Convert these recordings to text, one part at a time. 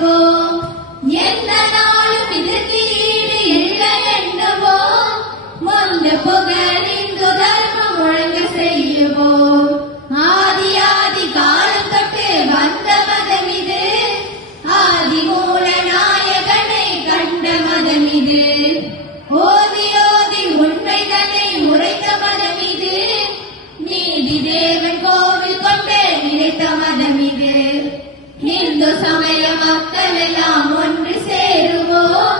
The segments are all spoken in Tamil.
காட்டுவோம். எந்த நாளும் இதற்கு ஈடு இல்லை எண்ணுவோம். மொந்த புகழ் இந்து தர்மம் ஒழுங்க செய்யுவோம். ஆதி ஆதி காலம் தொட்டு வந்த மதம் இது. ஆதி மூல நாயகனை கண்ட மதம் இது. ஓதி ஓதி உண்மைதனை உரைத்த மதம் இது. நீதி தேவன் கோவில் கொண்டு நினைத்த மதம் இது. இந்து சமய மக்கள் எல்லாம் ஒன்று சேருவோம்.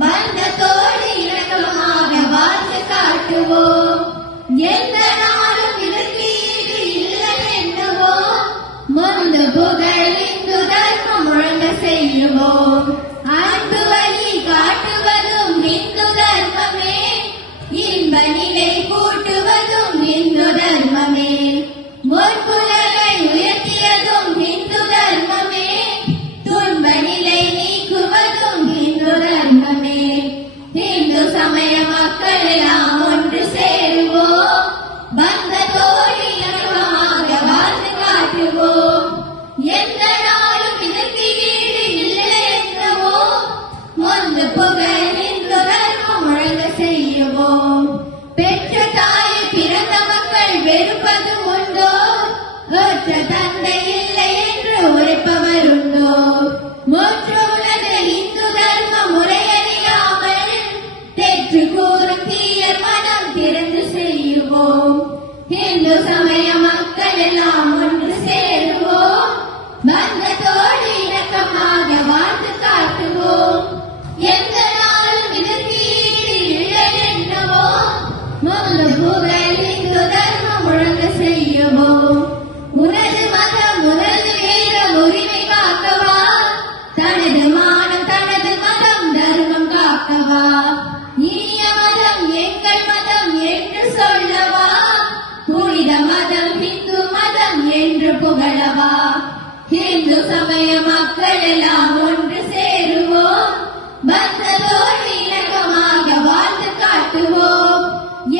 பந்தத்தோடு இணக்கமாக வாழ்ந்து காட்டுவோம். எந்த நாளும் இதற்கு ஈடு இல்லை எண்ணுவோம். மொந்த புகழ் இந்து தர்மம் ஒழுங்க செய்யுவோம். அன்பு வழி காட்டுவதும் இந்து தர்மமே. இன்ப நிலை கூட்டுவதும் இந்து தர்மமே. முற்புலகை உயர்த்தியதும் இந்து தர்மமே. துன்ப நிலை நீக்குவதும் இந்து தர்மமே. இந்து சமய மக்கள் எல்லாம் ஒன்று சேருவோம். பந்தத்தோடு இணக்கமாக வாழ்ந்து காட்டுவோம். எந்த நாளும் இதற்கு ஈடு இல்லை எண்ணுவோம். மொந்த புகழ் இந்து தர்மம் ஒழுங்க செய்யுவோம். பெற்ற தாயை பிறந்த மக்கள் வெறுப்பது உண்டோ? ஒற்ற தந்தை இல்லை என்று உரைப்பவர் உண்டோ? மொற்ற உலக இந்து தர்ம முறையறியாமல் தெற்று கூறும் தீயர் மனம் திறந்து செய்யுவோம். இந்து சமய மக்கள் எல்லாம் ஒன்று சேருவோம். பந்தத்தோடு இணக்கமாக வாழ்ந்து காட்டுவோம். எந்த நாளும் இதற்கு ஈடு இல்லை எண்ணுவோம். மொந்த புகழ் இந்து தர்மம் ஒழுங்க செய்யுவோம். உனது மதம் உனது வேதம் உரிமை காக்கவா? தனது மானம் தனது மதம் தர்மம் காக்கவா? இனிய மதம் எங்கள் மதம் என்று சொல்லவா? புனித மதம் இந்து மதம் என்று புகழவா? இந்து சமய மக்கள் எல்லாம் ஒன்று சேருவோம். பந்தத்தோடு இணக்கமாக வாழ்ந்து காட்டுவோம்.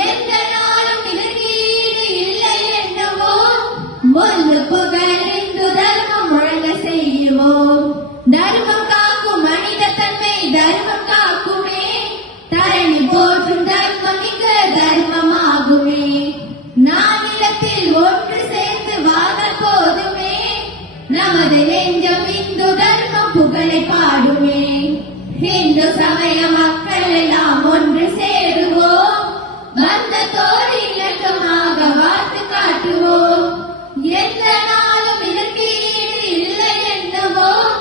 எந்த நாளும் இதற்கு ஈடு இல்லை எண்ணுவோம். மொந்த புகழ் இந்து தர்மம் ஒழுங்க செய்யுவோம். தர்மம் காக்கும் மனித தன்மை தர்மம் காக்குமே. தரணி போற்றும் தர்மம் மிக தர்மமாகுமே. நானிலத்தில் ஒன்று சேர்ந்து வாழ போதுமே. நமது நெஞ்சம் இந்து தர்மம் புகழை பாடுமே. இந்து சமய மக்கள் எல்லாம் ஒன்று சேருவோம். பந்தத்தோடு இணக்கமாக வாழ்ந்து காட்டுவோம். எந்த நாளும் இதற்கு ஈடு இல்லை எண்ணுவோம்.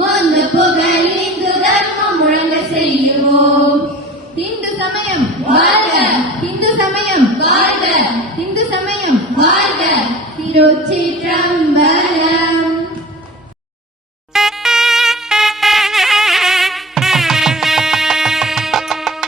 மொந்த புகழ் இந்து தர்மம் ஒழுங்க செய்யுவோம். இந்து சமயம்